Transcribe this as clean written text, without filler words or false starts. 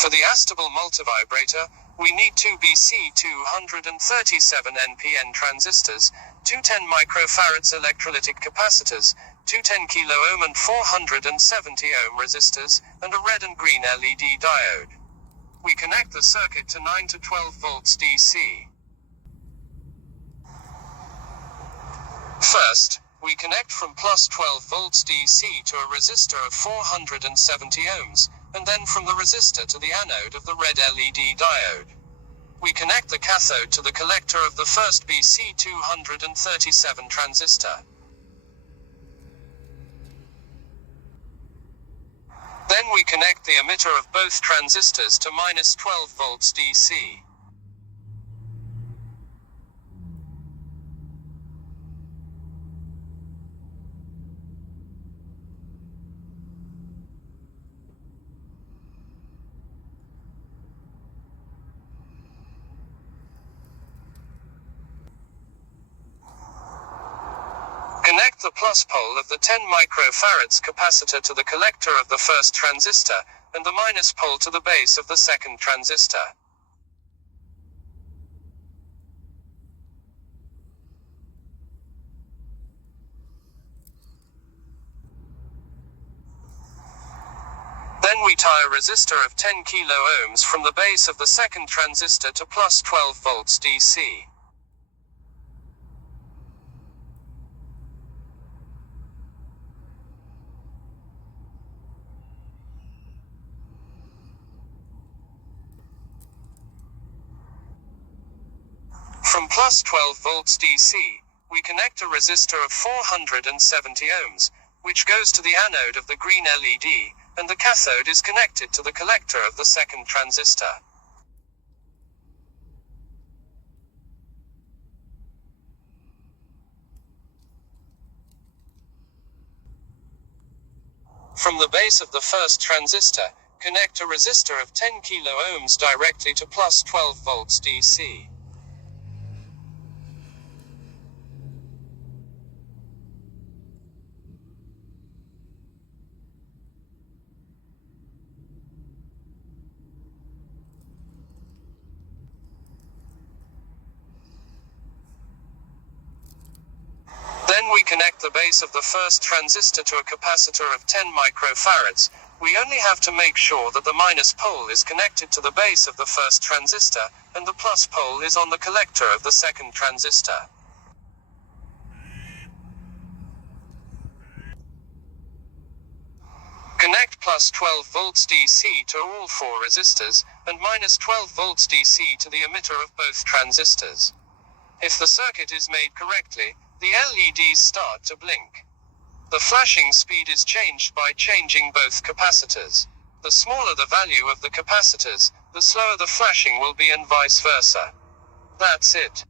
For the Astable Multivibrator, we need two BC237 NPN transistors, two 10 microfarads electrolytic capacitors, two 10 kilo-ohm and 470 ohm resistors, and a red and green LED diode. We connect the circuit to 9 to 12 volts DC. First, we connect from plus 12 volts DC to a resistor of 470 ohms, and then from the resistor to the anode of the red LED diode. We connect the cathode to the collector of the first BC237 transistor. Then we connect the emitter of both transistors to minus 12 volts DC. Connect the plus pole of the 10 microfarads capacitor to the collector of the first transistor, and the minus pole to the base of the second transistor. Then we tie a resistor of 10 kilo ohms from the base of the second transistor to plus 12 volts DC. From plus 12 volts DC, we connect a resistor of 470 ohms, which goes to the anode of the green LED, and the cathode is connected to the collector of the second transistor. From the base of the first transistor, connect a resistor of 10 kilo ohms directly to plus 12 volts DC. Then we connect the base of the first transistor to a capacitor of 10 microfarads. We only have to make sure that the minus pole is connected to the base of the first transistor, and the plus pole is on the collector of the second transistor. Connect plus 12 volts DC to all four resistors, and minus 12 volts DC to the emitter of both transistors. If the circuit is made correctly, the LEDs start to blink. The flashing speed is changed by changing both capacitors. The smaller the value of the capacitors, the slower the flashing will be, and vice versa. That's it.